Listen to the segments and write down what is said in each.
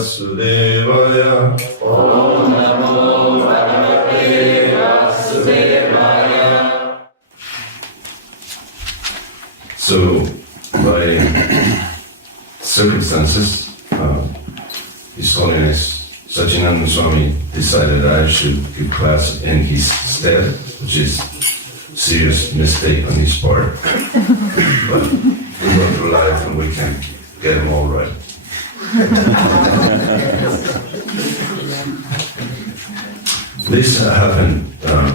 Vasudevaya. Om Namo Bhagavate Vasudevaya. So, by circumstances, His Holiness Satchidananda Swami decided I should give class in his stead, which is a serious mistake on his part. But we go through life and we can get them all right. This happened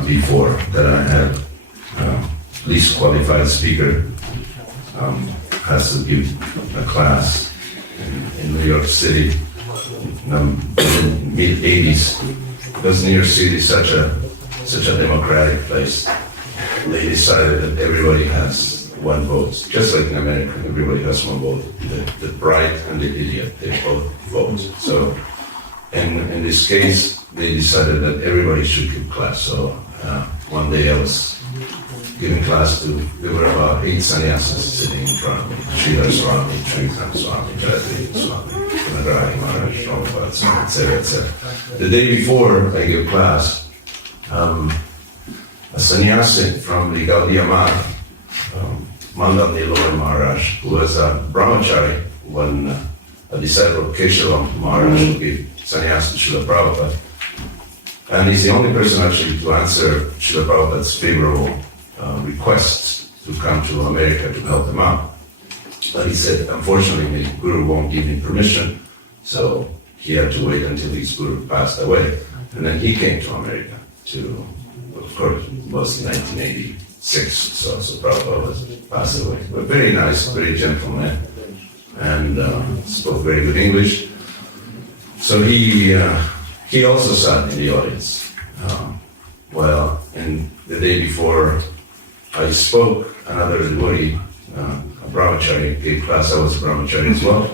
before, that I had least qualified speaker has to give a class in New York City in the mid-80s. Because New York City is such a democratic place, they decided that everybody has one vote. Just like in America, everybody has one vote. The bright and the idiot, they both vote. So, in this case, they decided that everybody should give class. So, one day I was giving class to, there were about 8 sannyasis sitting in front of me. Srila Swami, Srikant Swami, Jayatri Swami, Nagarahi Maharaj, Prabhupada, etc., etc. The day before I gave class, a sannyasi from the Gaudiya Math, Mandal Niloy Maharaj, who was a brahmachari when a disciple of Keshavam Maharaj who gave sannyas to Srila Prabhupada. And he's the only person actually to answer Srila Prabhupada's favorable requests to come to America to help him out. But he said, unfortunately, the Guru won't give him permission, so he had to wait until his Guru passed away. And then he came to America to, of course, it was 1986, so Prabhupada was passed away. But very nice, very gentle man, and spoke very good English. So he also sat in the audience. And the day before I spoke, another devotee, a brahmachari, gave class. I was a brahmachari as well.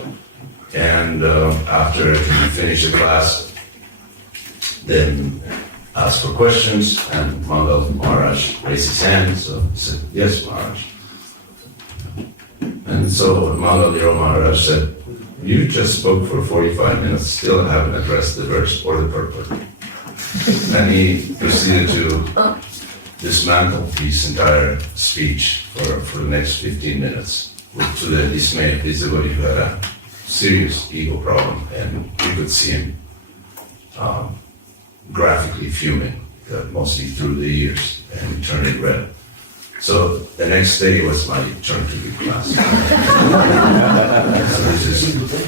And after he finished the class, then asked for questions, and Mangal Maharaj raised his hand, so he said, yes, Maharaj. And so Mangal Maharaj said, you just spoke for 45 minutes, still haven't addressed the verse or the purport. And he proceeded to dismantle his entire speech for the next 15 minutes, to the dismay of this devotee who had a serious ego problem, and you could see him graphically fuming, mostly through the ears, and turning red. So the next day was my turn to give class. So this is,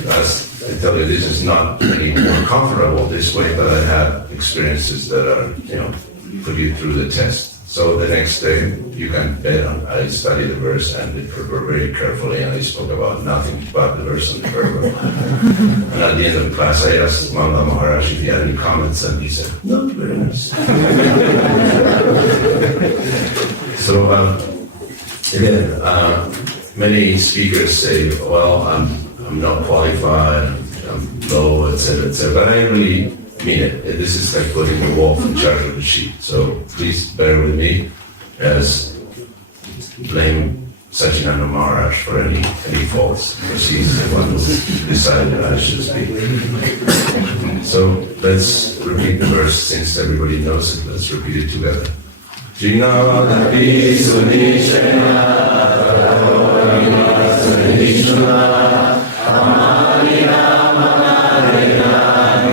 as I tell you, this is not any more comfortable this way, but I had experiences that are, put you through the test. So the next day, you can bet on, I studied the verse and the purport very carefully, and I spoke about nothing but the verse and the purport. And at the end of the class, I asked Manda Maharaj if he had any comments, and he said, no, very nice. So, again, many speakers say, well, I'm not qualified, I'm low, etc., etc. But I really mean it. This is like putting a wolf in charge of the sheep. So please bear with me as blame Sachinanda Maharaj for any faults, because he's the one who decided that I should speak. So let's repeat the verse since everybody knows it. Let's repeat it together. Jnanapi sunishena Taravima sunishena Amarina Mamarina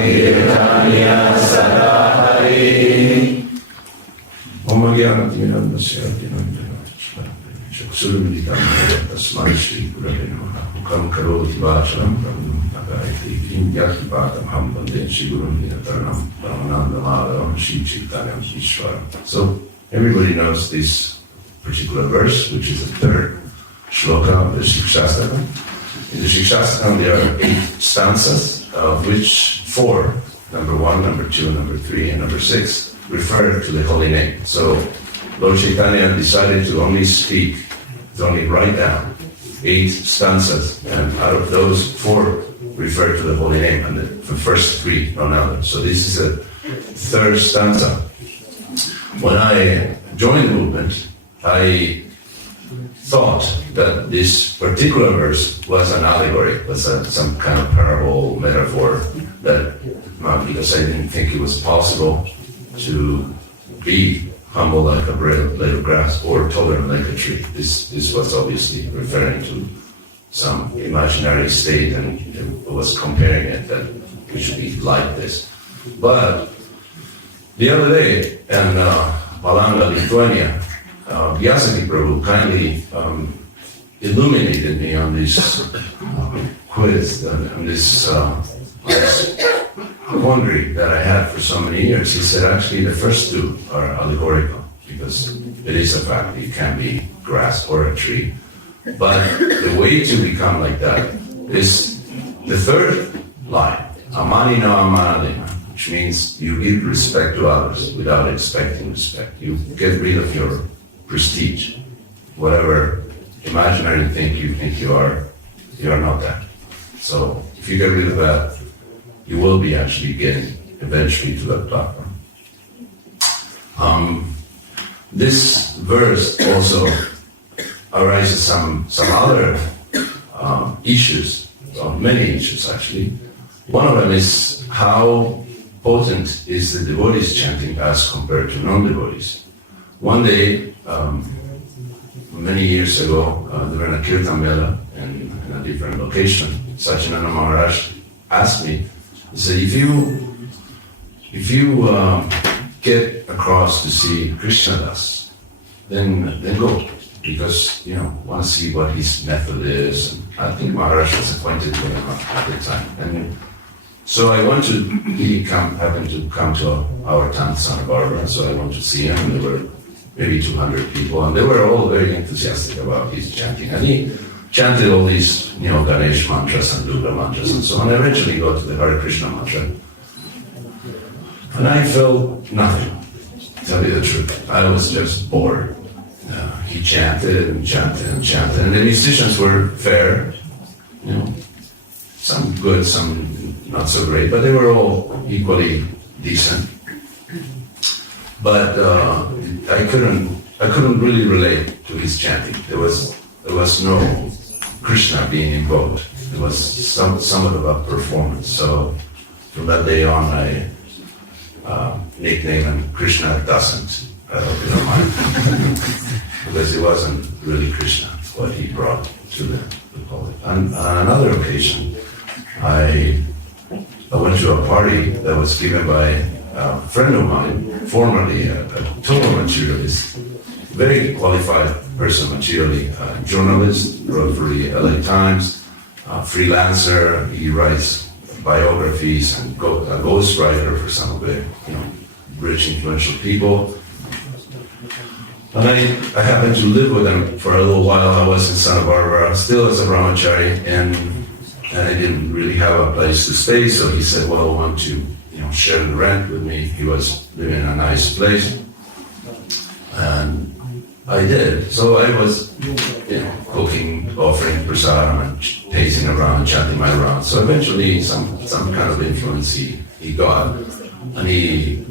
Kirtaniya Sadahari Om Gyanatimirandasya Dhinandana Chaksurvidikam Tasmai Shri Gurave Namaha Mukam Karoti Vacharam Brahmanam Nagayati Kim Yaki Bhatam Ham Bande Shri Gurum Vinataranam Brahmananda Madhavam Shri Chaitanyam Ishwaram. So everybody knows this particular verse, which is the third shloka of the Siksastaka. In the Siksastaka, there are 8 stanzas, of which 4, number 1, number 2, number 3, and number 6, refer to the holy name. So Lord Chaitanya decided to only write down 8 stanzas, and out of those 4 refer to the holy name, and the first 3 none other. So this is a third stanza. When I joined the movement, I thought that this particular verse was an allegory, was some kind of parable, metaphor, because I didn't think it was possible to be humble like a blade of grass or tolerant like a tree. This was obviously referring to some imaginary state, and it was comparing it that we should be like this. But the other day, in Palanga, Lithuania, Vyasaki Prabhu kindly illuminated me on this quiz, on this quandary that I had for so many years. He said, actually, the first two are allegorical, because it is a fact you can be grass or a tree. But the way to become like that is the third line, amani no amanadena, which means you give respect to others without expecting respect. You get rid of your prestige. Whatever imaginary thing you think you are not that. So if you get rid of that, you will be actually getting eventually to that platform. This verse also arises some other issues, many issues actually. One of them is how potent is the devotees chanting as compared to non-devotees. One day, many years ago, during a Kirtan Mela in a different location, Sachinanda Maharaj asked me, he said, if you get across to see Krishnadas, then go, because want to see what his method is. And I think Maharaj was acquainted with him at the time. And so I went to, he happened to come to our town, Santa Barbara, so I went to see him, and there were maybe 200 people, and they were all very enthusiastic about his chanting. And he chanted all these, Ganesh mantras and Durga mantras and so on. I eventually got to the Hare Krishna mantra. And I felt nothing, to tell you the truth. I was just bored. He chanted and chanted and chanted. And the musicians were fair, some good, some not so great, but they were all equally decent. But I couldn't really relate to his chanting. There was no Krishna being invoked. It was somewhat of a performance. So from that day on, I nicknamed him Krishna Doesn't. I hope you don't mind, because it wasn't really Krishna what he brought to the public. And on another occasion, I went to a party that was given by a friend of mine, formerly a total materialist, very qualified person materially, journalist, wrote for the LA Times, freelancer. He writes biographies and a ghostwriter for some of the rich, influential people. And I happened to live with him for a little while. I was in Santa Barbara, still as a brahmachari, and I didn't really have a place to stay, so he said, well, want to share the rent with me. He was living in a nice place, and I did. So I was cooking, offering prasadam, and pacing around, chanting my rounds. So eventually some kind of influence he got, and he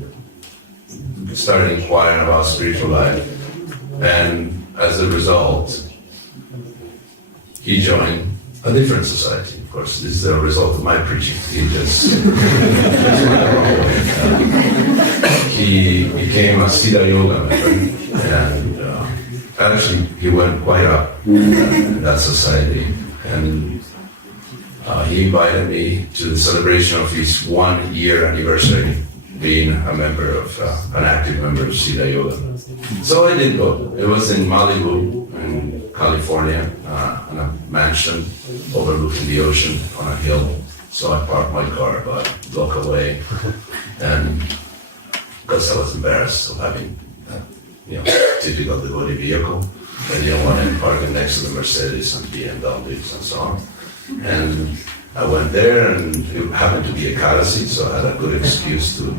started inquiring about spiritual life. And as a result, he joined a different society. Of course, this is the result of my preaching. He just he became a Siddha Yoga member, and actually he went quite up in that society. And he invited me to the celebration of his 1 year anniversary, being a member of, an active member of Siddha Yoga. So I did go. It was in Malibu, in California, in a mansion overlooking the ocean on a hill. So I parked my car about a block away, and because I was embarrassed of having, typical devotee vehicle, and you don't want to park next to the Mercedes and BMWs and so on. And I went there, and it happened to be Ekadasi, so I had a good excuse to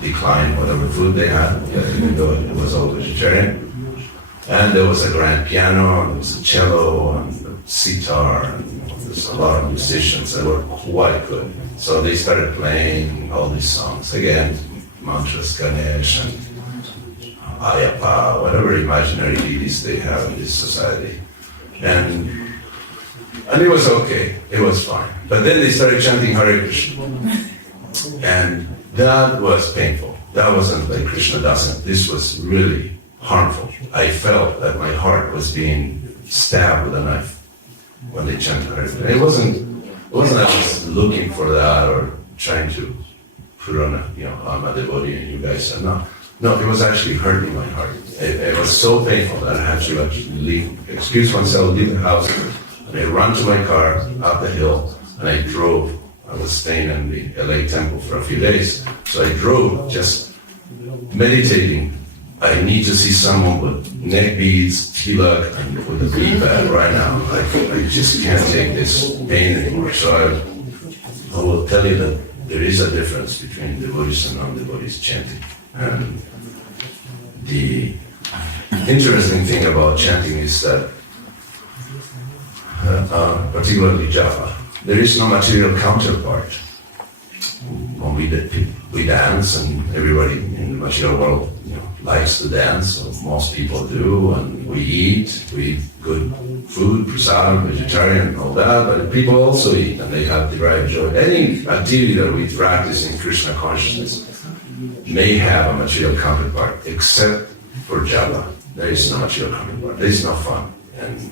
decline whatever food they had, even though it was all vegetarian. And there was a grand piano, and there was a cello, and a sitar, and there's a lot of musicians that were quite good. So they started playing all these songs, again, mantras, Ganesh, and Ayappa, whatever imaginary deities they have in this society. And it was okay, it was fine. But then they started chanting Hare Krishna. And that was painful. That wasn't like Krishna Dasa. This was really harmful. I felt that my heart was being stabbed with a knife when they chanted Hare Krishna. It wasn't I was looking for that or trying to put on I'm a devotee and you guys said no. No, it was actually hurting my heart. It was so painful that I had to actually leave, excuse myself, leave the house. And I ran to my car up the hill, and I drove I was staying in the LA temple for a few days. So I drove just meditating. I need to see someone with neck beads, tilak, and with a bead bag right now. I just can't take this pain anymore. So I will tell you that there is a difference between devotees and non-devotees chanting. And the interesting thing about chanting is that, particularly japa, there is no material counterpart. When we dance, and everybody in the material world likes to dance, so most people do, and we eat good food, prasad, vegetarian, all that, but people also eat, and they have derived joy. Any activity that we practice in Krishna consciousness may have a material counterpart, except for japa. There is no material counterpart. There is no fun. And,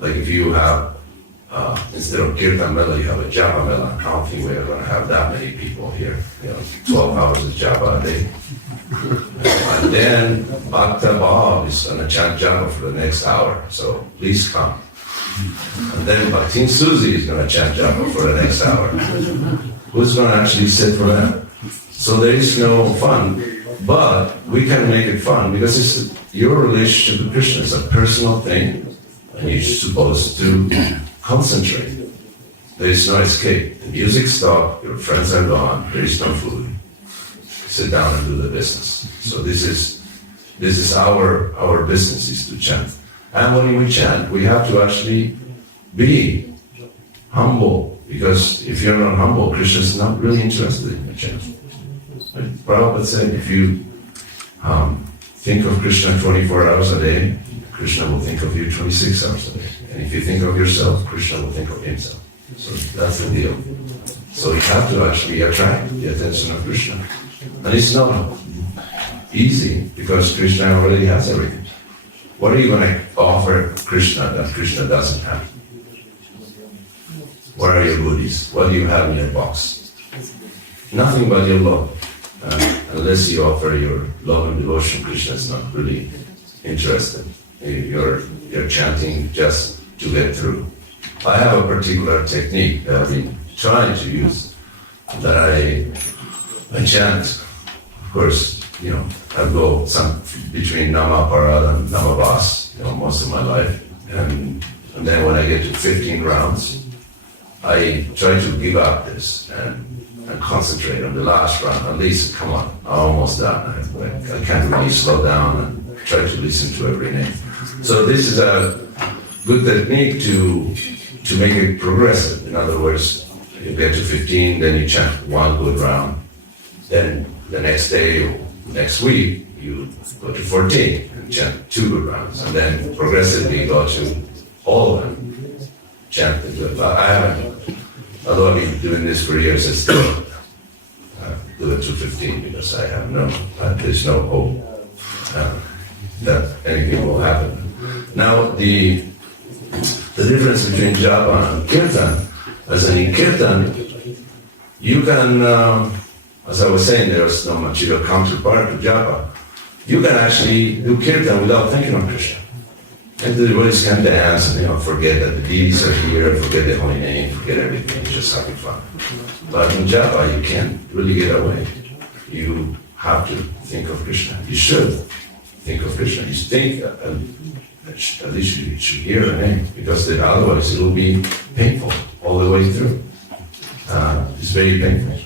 like if you have, instead of kirtan mela, you have a japa mela. I don't think we're going to have that many people here. 12 hours of japa a day. And then Bhakta Bhav is going to chant japa for the next hour. So please come. And then Bhaktin Suzy is going to chant japa for the next hour. Who's going to actually sit for that? So there is no fun. But we can make it fun because your relationship with Krishna is a personal thing. And you're supposed to concentrate. There is no escape. The music stopped, your friends are gone, there is no food. Sit down and do the business. So this is our business, is to chant. And when we chant, we have to actually be humble, because if you're not humble, Krishna is not really interested in your chant. Like Prabhupada said, if you think of Krishna 24 hours a day, Krishna will think of you 26 hours a day. And if you think of yourself, Krishna will think of himself. So that's the deal. So you have to actually attract the attention of Krishna. And it's not easy, because Krishna already has everything. What are you going to offer Krishna that Krishna doesn't have? What are your goodies? What do you have in your box? Nothing but your love. Unless you offer your love and devotion, Krishna is not really interested. You're chanting just to get through. I have a particular technique that I've been trying to use, that I chant. Of course, I go between Nama Parad and Nama Vas, most of my life. And then when I get to 15 rounds, I try to give up this and concentrate on the last round. At least, come on, I'm almost done. I can't really slow down and try to listen to every name. So this is a good technique to make it progressive. In other words, you get to 15, then you chant one good round. Then the next day, next week, you go to 14 and chant 2 good rounds. And then progressively go to all of them, chant the good. I haven't, although I've been doing this for years, I still do it to 15, because I have there's no hope that anything will happen. Now, the difference between japa and kirtan, as in kirtan, you can, as I was saying, there's no material counterpart to japa. You can actually do kirtan without thinking of Krishna. And the devotees can dance and forget that the deities are here, forget the holy name, forget everything, just having fun. But in japa, you can't really get away. You have to think of Krishna. You should think of Krishna. You think, at least you should hear the name, because otherwise it will be painful all the way through. It's very painful.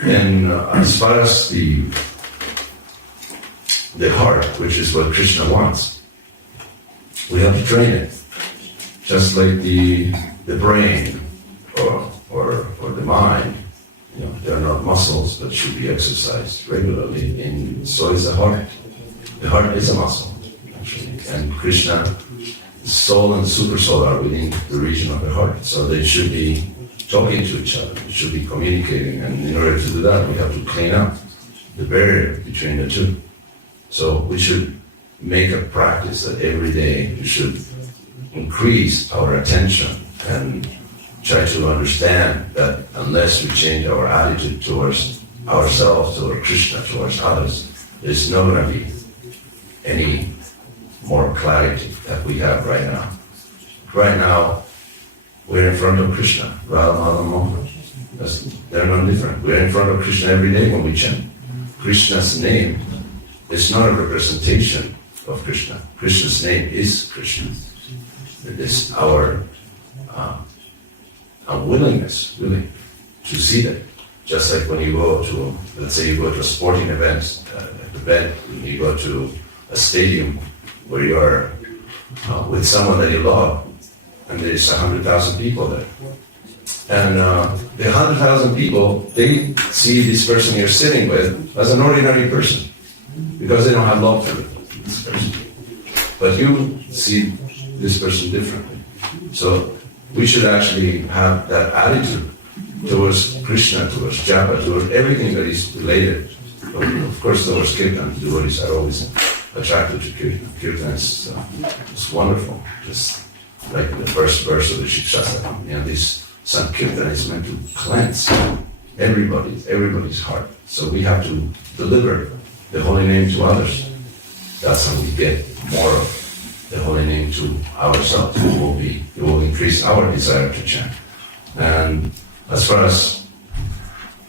And as far as the heart, which is what Krishna wants, we have to train it. Just like the brain or the mind, they're not muscles, but should be exercised regularly. And so is the heart. The heart is a muscle, actually. And Krishna, the soul and the super soul are within the region of the heart. So they should be talking to each other. They should be communicating. And in order to do that, we have to clean up the barrier between the two. So we should make a practice that every day we should increase our attention and try to understand that unless we change our attitude towards ourselves, towards Krishna, towards others, there's not going to be any more clarity that we have right now. Right now, we're in front of Krishna, Radha Madhava Mohan. They're no different. We're in front of Krishna every day when we chant. Krishna's name is not a representation of Krishna. Krishna's name is Krishna. It is our willingness, really, to see that. Just like when you go to, let's say you go to a sporting event, you go to a stadium where you are with someone that you love, and there's 100,000 people there. And the 100,000 people, they see this person you're sitting with as an ordinary person, because they don't have love for this person. But you see this person differently. So we should actually have that attitude towards Krishna, towards japa, towards everything that is related. Of course, towards kirtan, devotees are always attracted to kirtan. Kirtan is it's wonderful. Just like the first verse of the Siksastaka, this Sankirtan is meant to cleanse everybody's heart. So we have to deliver the holy name to others. That's how we get more of the holy name to ourselves. It will increase our desire to chant. And as far as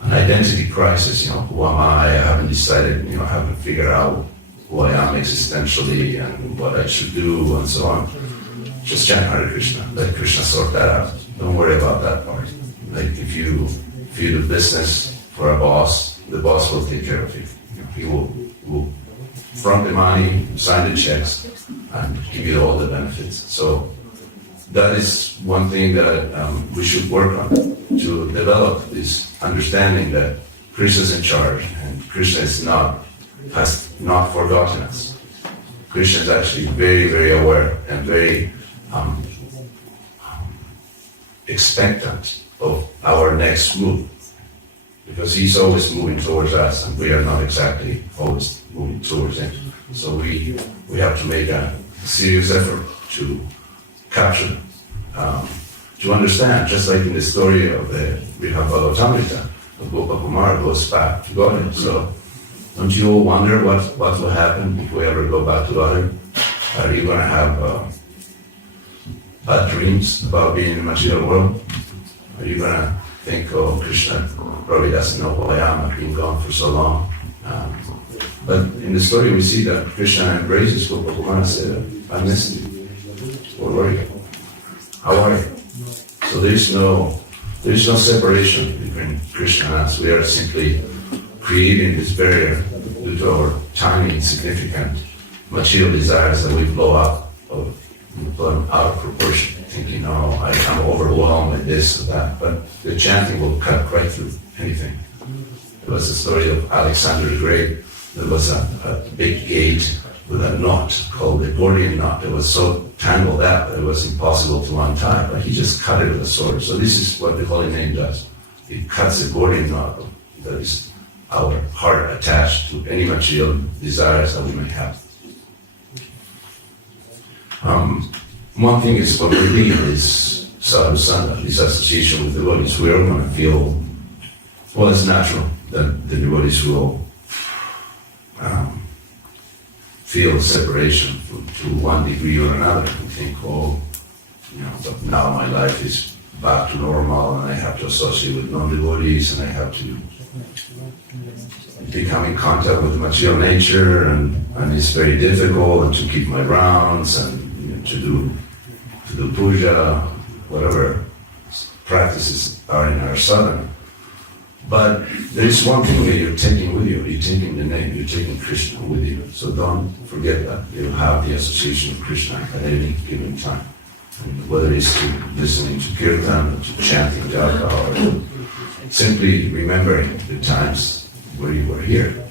an identity crisis, who am I haven't decided, I haven't figured out who I am existentially and what I should do and so on. Just chant Hare Krishna. Let Krishna sort that out. Don't worry about that part. Like if you do business for a boss, the boss will take care of you. He will front the money, sign the checks, and give you all the benefits. So that is one thing that we should work on, to develop this understanding that Krishna is in charge, and Krishna has not forgotten us. Krishna is actually very, very aware and very expectant of our next move, because he's always moving towards us, and we are not exactly always moving towards him. So we have to make a serious effort to capture, to understand, just like in the story of the Bhagavatamrita, Gopa Kumar goes back to Godhead. So don't you all wonder what will happen if we ever go back to Godhead? Are you going to have bad dreams about being in the material world? Are you going to think, oh, Krishna probably doesn't know who I am, I've been gone for so long? But in the story we see that Krishna embraces Gopa Kumar and said, I missed you. Where were you? How are you? So there is no separation between Krishna and us. We are simply creating this barrier due to our tiny, insignificant material desires that we blow up or blow out of proportion, thinking, oh, I'm overwhelmed with this or that. But the chanting will cut right through anything. There was a story of Alexander the Great. There was a big gate with a knot called the Gordian knot. It was so tangled up that it was impossible to untie, but he just cut it with a sword. So this is what the holy name does. It cuts the Gordian knot that is our heart attached to any material desires that we may have. One thing is what we need is sadhu-sangha, this association with devotees. We are going to feel, well, it's natural that the devotees will feel separation to one degree or another, and think, oh, but now my life is back to normal, and I have to associate with non-devotees, and I have to become in contact with the material nature, and it's very difficult, and to keep my rounds, and to do puja, whatever practices are in our sadhana. But there is one thing that you're taking with you. You're taking the name, you're taking Krishna with you. So don't forget that. You have the association of Krishna at any given time. And whether it's to listening to kirtan, or to chanting japa, or to simply remembering the times where you were here.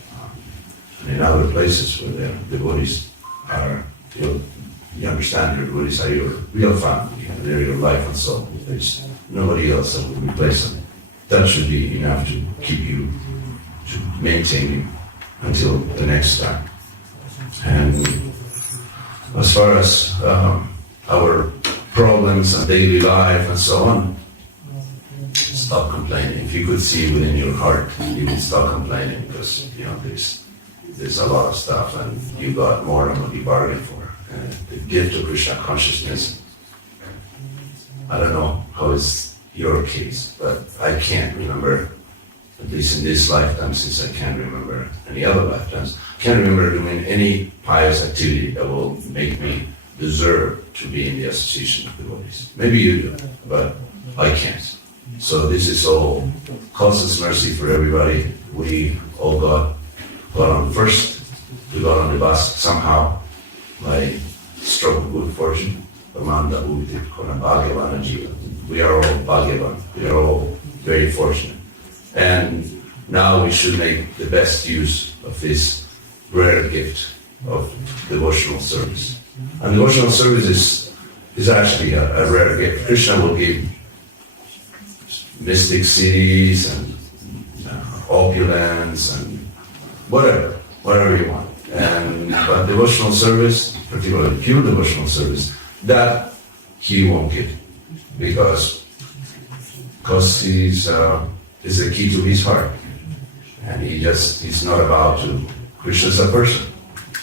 And in other places where the devotees are, you understand your devotees are your real family, and they're your life and soul. There's nobody else that will replace them. That should be enough to keep you, to maintain you until the next time. And as far as our problems and daily life and so on, stop complaining. If you could see within your heart, you would stop complaining, because there's a lot of stuff, and you got more than what you bargained for. And gift of Krishna consciousness. I don't know how is your case, but I can't remember, at least in this lifetime, since I can't remember any other lifetimes, I can't remember doing any pious activity that will make me deserve to be in the association of devotees. Maybe you do, but I can't. So this is all causeless mercy for everybody. We all got on first. We got on the bus somehow by stroke of good fortune. We are all Bhagavan. We are all very fortunate. And now we should make the best use of this rare gift of devotional service. And devotional service is actually a rare gift. Krishna will give mystic cities and opulence and whatever you want. But devotional service, particularly pure devotional service, that he won't give, because he's the key to his heart, and he's not about to. Krishna's a person.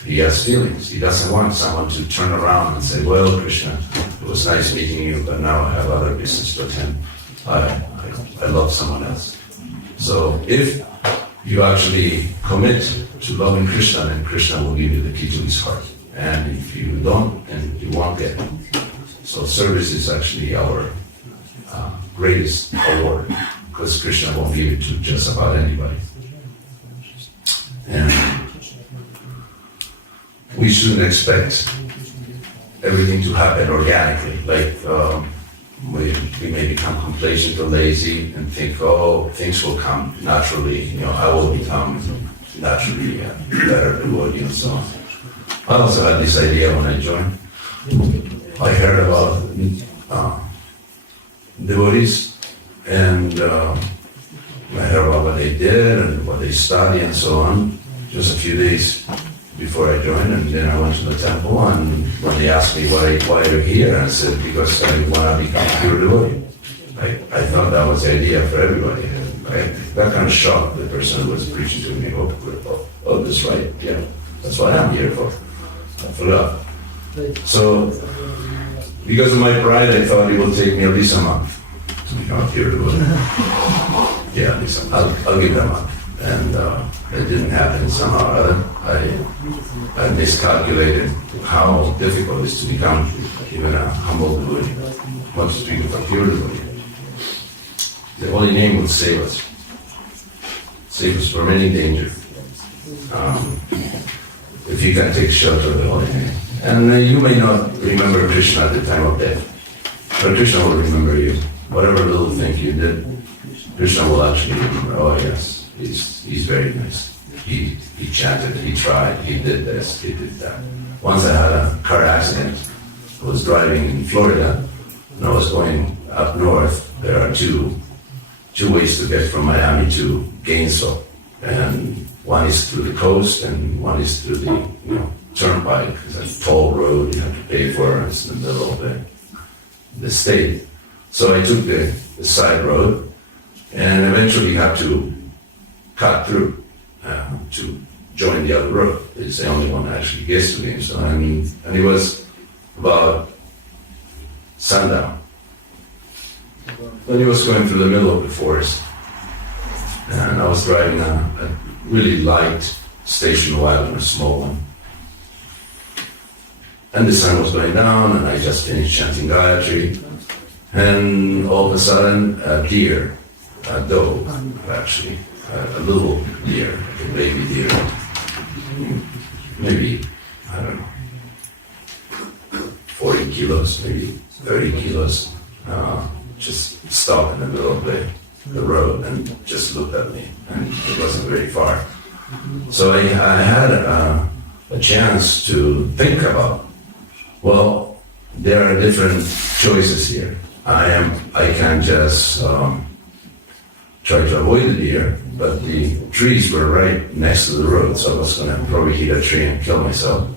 He has feelings. He doesn't want someone to turn around and say, "Well, Krishna, it was nice meeting you, but now I have other business to attend. I love someone else." So if you actually commit to loving Krishna, then Krishna will give you the key to his heart. And if you don't, then you won't get it. So service is actually our greatest award, because Krishna won't give it to just about anybody. And we shouldn't expect everything to happen organically. Like we may become complacent or lazy and think, oh, things will come naturally. I will become naturally better devotee and so on. I also had this idea when I joined. I heard about devotees, and I heard about what they did and what they study and so on, just a few days before I joined. And then I went to the temple, and when they asked me why you're here, I said, because I want to become a pure devotee. I thought that was the idea for everybody. I got kind of shocked, the person who was preaching to me, oh, that's right, yeah, that's what I'm here for. I forgot. So, because of my pride, I thought it would take me at least a month to become a pure devotee. Yeah, at least I'll give them a month. And it didn't happen somehow or other. I miscalculated how difficult it is to become even a humble devotee. Not to speak of a pure devotee. The holy name will save us from any danger. If you can take shelter of the holy name. And you may not remember Krishna at the time of death, but Krishna will remember you. Whatever little thing you did, Krishna will actually remember, oh yes, he's very nice. He chanted, he tried, he did this, he did that. Once I had a car accident. I was driving in Florida, and I was going up north. There are two ways to get from Miami to Gainesville, and one is through the coast, and one is through the turnpike. It's a toll road you have to pay for. It's in the middle of the state. So I took the side road, and eventually had to cut through to join the other road. It's the only one that actually gets to Gainesville. And it was about sundown. Then he was going through the middle of the forest, and I was driving a really light station wagon, a small one. And the sun was going down, and I just finished chanting Gayatri, and all of a sudden a deer, a doe actually, a little deer, a baby deer, maybe, I don't know, 40 kilos, maybe 30 kilos, just stopped in the middle of the road and just looked at me, and it wasn't very far. So I had a chance to think about, well, there are different choices here. I can just try to avoid the deer, but the trees were right next to the road, so I was going to probably hit a tree and kill myself,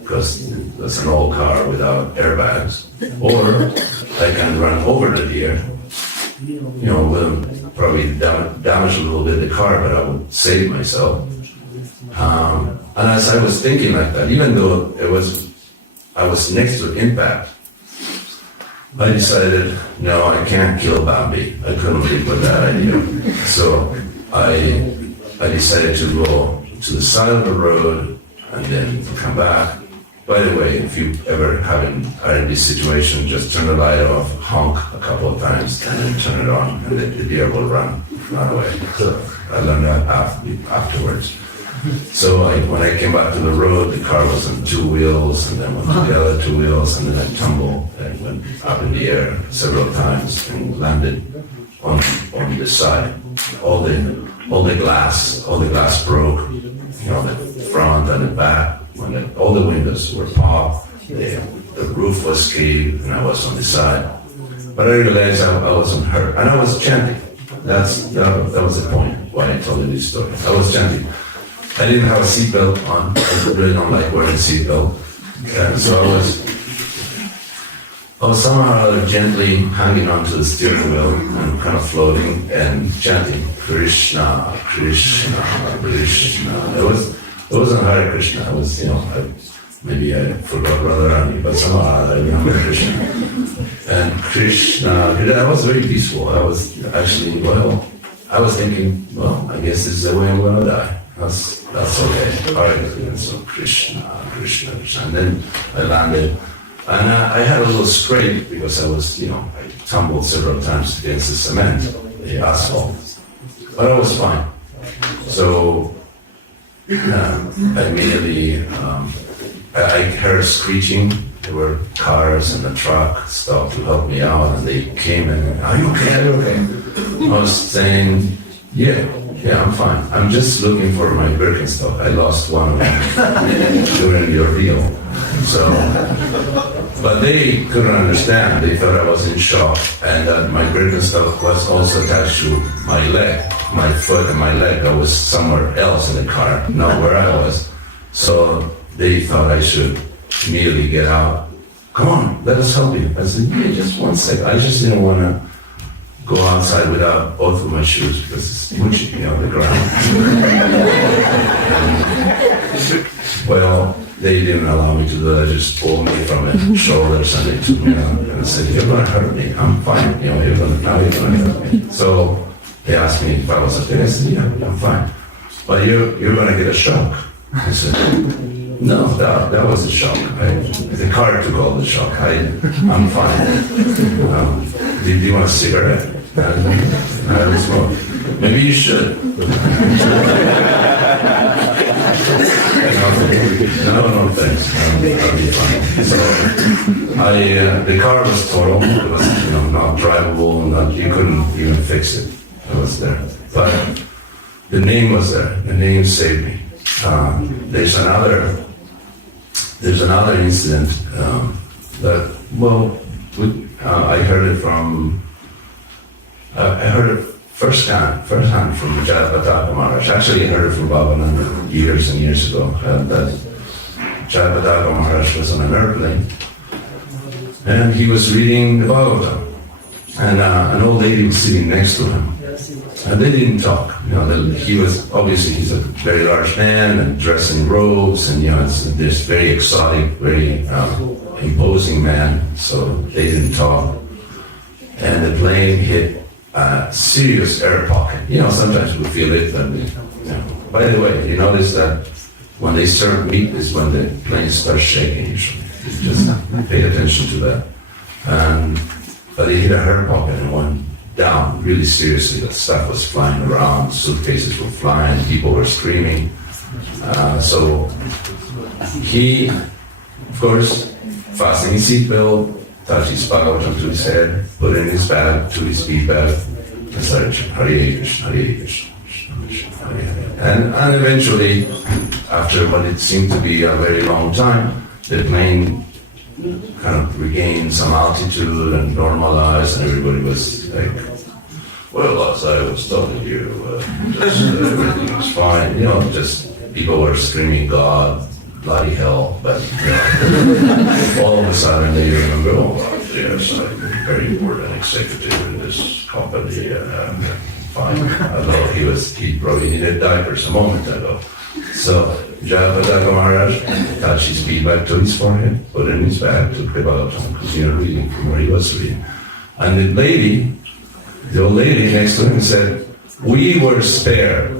because that's an old car without airbags. Or I can run over the deer, will probably damage a little bit the car, but I would save myself. And as I was thinking like that, even though I was next to impact, I decided, no, I can't kill Bambi. I couldn't live with that idea. So I decided to go to the side of the road and then come back. By the way, if you ever are in this situation, just turn the light off, honk a couple of times, and then turn it on, and the deer will run away. So I learned that afterwards. So when I came back to the road, the car was on two wheels, and then went to the other two wheels, and then I tumbled and went up in the air several times and landed on the side. All the glass broke, the front and the back. All the windows were popped, the roof was caved, and I was on the side. But I realized I wasn't hurt, and I was chanting. That was the point why I told you this story. I was chanting. I didn't have a seatbelt on. I really don't like wearing a seatbelt. So I was somehow or other gently hanging onto the steering wheel and kind of floating and chanting Krishna, Krishna, Krishna. It wasn't Hare Krishna. It was, maybe I forgot Radharani, but somehow I remember Krishna. And Krishna, I was very peaceful. I was actually, I was thinking, I guess this is the way I'm going to die. That's okay. Hare Krishna, so Krishna, Krishna, Krishna. And then I landed. And I had a little scrape because I was, I tumbled several times against the cement, the asphalt. But I was fine. So I immediately, I heard screeching. There were cars and a truck stopped to help me out, and they came and, are you okay? Are you okay? I was saying, yeah, I'm fine. I'm just looking for my Birkenstock. I lost one of them during the ordeal. So, but they couldn't understand. They thought I was in shock, and that my Birkenstock was also attached to my leg, my foot and my leg. I was somewhere else in the car, not where I was. So they thought I should immediately get out. Come on, let us help you. I said, yeah, just one sec. I just didn't want to go outside without both of my shoes because it's pushing me on the ground. They didn't allow me to do that. They just pulled me from the shoulders and they took me out and said, you're going to hurt me. I'm fine. You're going to hurt me. So they asked me if I was okay. I said, yeah, I'm fine. But you're going to get a shock. I said, no, that was a shock. The car took all the shock. I'm fine. Do you want a cigarette? I don't smoke. Maybe you should. No, thanks. I'll be fine. So, the car was total. It was, not drivable. You couldn't even fix it. It was there. But the name was there. The name saved me. There's another incident that, I heard it from. I heard it firsthand from Sarvatma Maharaj. Actually, I heard it from Bhavananda years and years ago. That Sarvatma Maharaj was on an airplane, and he was reading the Goloka, and an old lady was sitting next to him, and they didn't talk. He's a very large man and dressed in robes, and it's this very exotic, very imposing man. So they didn't talk, and the plane hit a serious air pocket. Sometimes we feel it, but by the way, you notice that when they serve meat is when the plane starts shaking usually. You just pay attention to that. But it hit a air pocket and went down really seriously. The stuff was flying around, suitcases were flying, people were screaming. So he, of course, fastened his seatbelt, touched his Bhagavatam to his head, put it in his bag, to his bead bag, and started Hare Krishna, Hare Krishna, Krishna Krishna, Hare Hare. And eventually, after what it seemed to be a very long time, the plane kind of regained some altitude and normalized, and everybody was like, well, as I was telling you, everything was fine. Just people were screaming, God, bloody hell, but all of a sudden they remember, yes, I'm a very important executive in this company, fine. Although he probably needed diapers a moment ago. So Sarvatma Maharaj touched his bead back to his forehead, put it in his bag, took the bottle and continued reading from where he was reading. And the old lady next to him said, "We were spared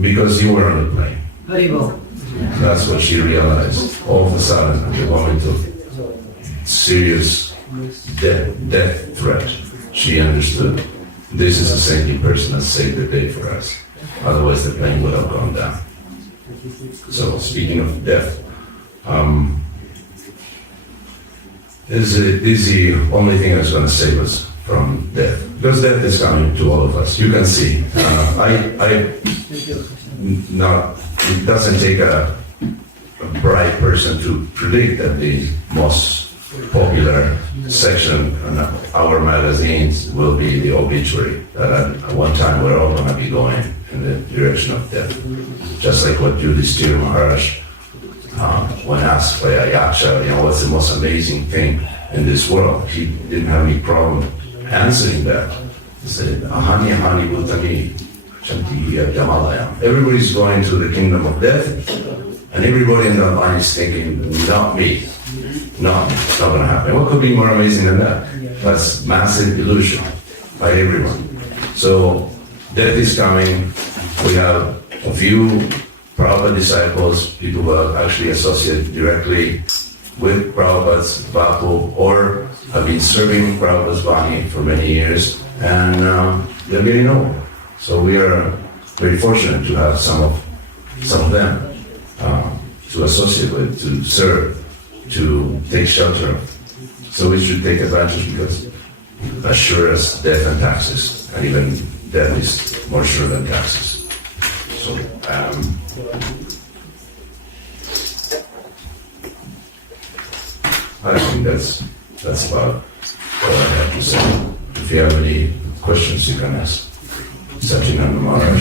because you were on the plane." Very well. That's what she realized. All of a sudden, at the moment of serious death threat, she understood this is the same person that saved the day for us. Otherwise, the plane would have gone down. So, speaking of death, this is the only thing that's going to save us from death. Because death is coming to all of us. You can see. It doesn't take a bright person to predict that the most popular section in our magazines will be the obituary. That at one time we're all going to be going in the direction of death. Just like what Yudhishthira Maharaj, when asked by a yaksha, what's the most amazing thing in this world, he didn't have any problem answering that. He said, "Ahani ahani bhutani chanti jamalayam." Everybody's going to the kingdom of death, and everybody in that line is thinking, "Not me. No, it's not going to happen." What could be more amazing than that? That's massive illusion by everyone. So death is coming. We have a few Prabhupada disciples, people who are actually associated directly with Prabhupada's Bapu or have been serving Prabhupada's Bani for many years, and they're getting old. So we are very fortunate to have some of them to associate with, to serve, to take shelter of. So we should take advantage because it assures death and taxes, and even death is more sure than taxes. So I think that's about all I have to say. If you have any questions, you can ask. Sachinanda Maharaj,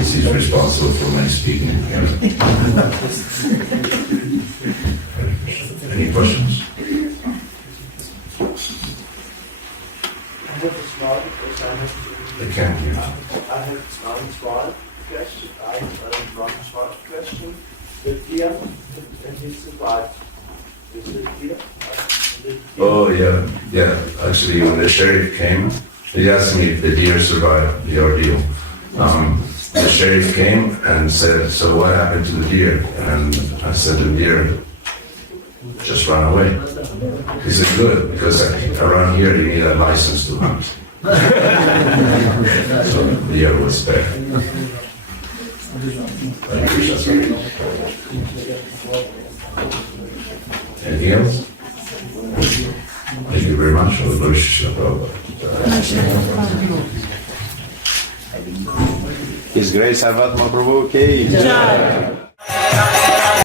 he's responsible for my speaking. Any questions? I have a small question. I can't hear. I have one small question. I have one small question. The deer and his survived. Is it deer? Oh yeah. Actually, when the sheriff came, he asked me if the deer survived the ordeal. The sheriff came and said, "So what happened to the deer?" And I said, "The deer just ran away." He said, "Good, because around here you need a license to hunt." So the deer was spared. Anything else? Thank you very much for the Goloka Prabhupada. His Grace Sarvatma Prabhu Ki Jai.